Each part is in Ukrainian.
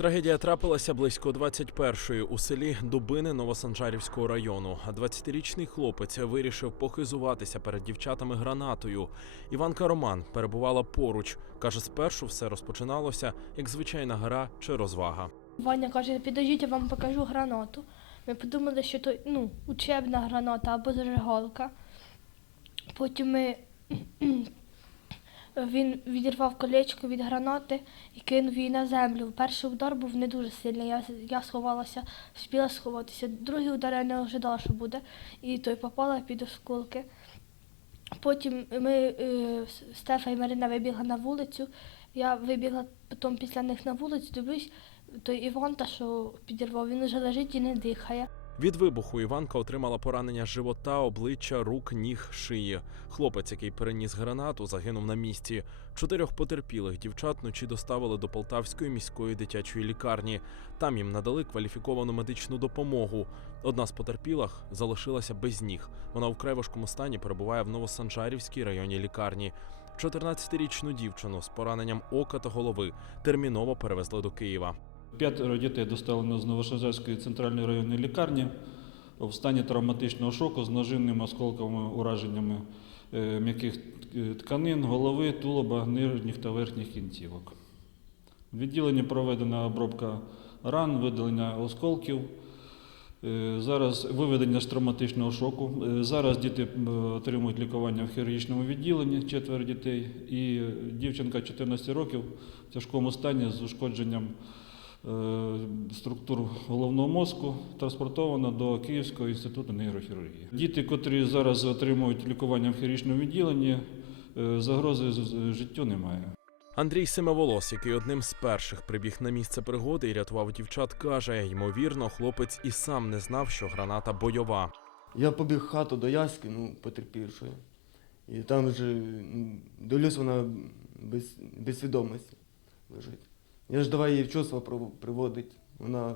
Трагедія трапилася близько 21-ї у селі Дубини Новосанжарівського району. 20-річний хлопець вирішив похизуватися перед дівчатами гранатою. Іванка Роман перебувала поруч. каже, спершу все розпочиналося як звичайна гра чи розвага. Ваня каже, підождіть, я вам покажу гранату. Ми подумали, що то ну, учебна граната або зажигалка. Потім ми, він відірвав колечко від гранати і кинув її на землю. Перший удар був не дуже сильний. Я, я сховалася, спіла сховатися. Другий удар я не ожидала, що буде. І той попала під осколки. Потім ми, е, Стефа і Марина вибігли на вулицю. Я вибігла потім після них на вулицю, дивлюсь, той Іван, та що підірвав, він уже лежить і не дихає. Від вибуху Іванка отримала поранення живота, обличчя, рук, ніг, шиї. Хлопець, який переніс гранату, загинув на місці. Чотирьох потерпілих дівчат вночі доставили до Полтавської міської дитячої лікарні. Там їм надали кваліфіковану медичну допомогу. Одна з потерпілих залишилася без ніг. Вона в вкрай важкому стані перебуває в Новосанжарівській районній лікарні. 14-річну дівчину з пораненням ока та голови терміново перевезли до Києва. П'ятеро дітей доставлено з Новошазарської центральної районної лікарні в стані травматичного шоку з ножинними осколковими ураженнями е, м'яких е, тканин, голови, тулуба, нижніх та верхніх кінцівок. В відділенні проведена обробка ран, видалення осколків. Е, Зараз виведення з травматичного шоку. Зараз діти отримують лікування в хірургічному відділенні, четверо дітей, і дівчинка 14 років в тяжкому стані з ушкодженням структур головного мозку транспортована до Київського інституту нейрохірургії. Діти, котрі зараз отримують лікування в хірургічному відділенні, е, загрози життю немає. Андрій Семиволос, який одним з перших прибіг на місце пригоди і рятував дівчат, каже: ймовірно, хлопець і сам не знав, що граната бойова. Я побіг в хату до Яськи, ну, потерпівшої. І там вже дивлюсь, вона без, без свідомості лежить. Я ж давай її в чувство приводить. Вона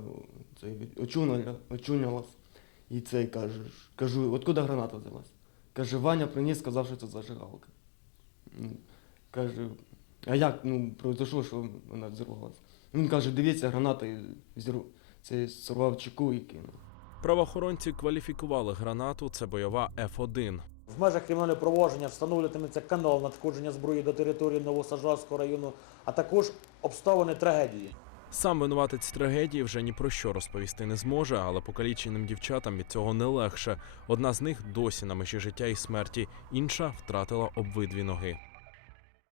це, очуняла, очунялась. І цей каже, кажу, откуда граната взялась? Каже, Ваня приніс, сказав, що це зажигалка. Каже, а як ну, произошло, що вона взірвалася? Він каже, дивіться, граната взірв... це сорвав чеку і кинув. Правоохоронці кваліфікували гранату. Це бойова Ф1. В межах кримінального провадження встановлюватиметься канал надходження зброї до території Новосажарського району, а також обставини трагедії. Сам винуватець трагедії вже ні про що розповісти не зможе, але покаліченим дівчатам від цього не легше. Одна з них досі на межі життя і смерті, інша втратила обидві ноги.